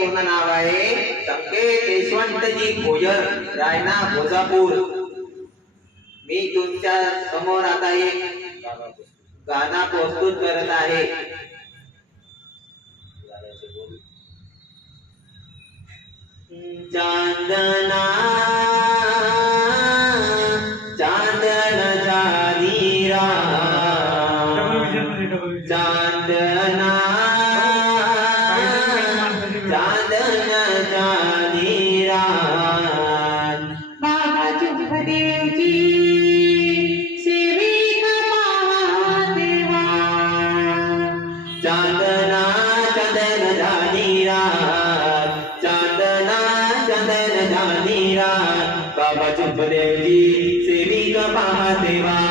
पूर्ण नाव आहे संकेत यशवंतजी भोयर, रायना भोजापूर. मी तुमच्या समोर आता एक गाणं प्रस्तुत करत आहे. चांदना चांदन चांदीरा, चांदना चांदन चांदीरा, बाबा चुंबदेवजी सेविक महादेवा. चांदना चंदन चांदीरा, चांदना चंदन चांदीरा, बाबा चुंबदेवजी सेविक महादेवा.